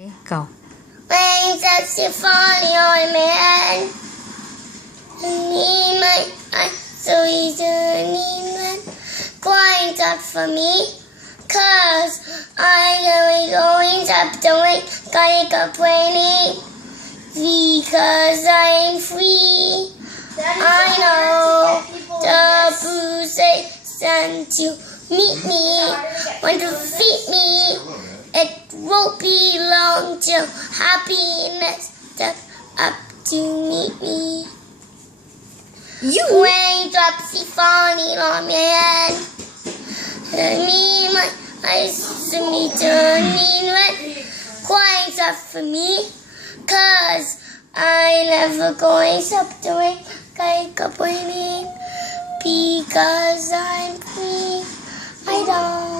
Go. Rains as you falling on my head. Need my eyes so you don't need one. Quiet up for me. Cause I'm going up the way. Gotta go plenty. Because I'm free. I know the bruises sent to meet me. Want to feed me. It won't be long till happiness step up to meet me. Raindrops keep falling on my head. Me, my eyes, me turning red. Quiet up for me, cause I never going stop the rain. Like a burning, because I'm free. I don't.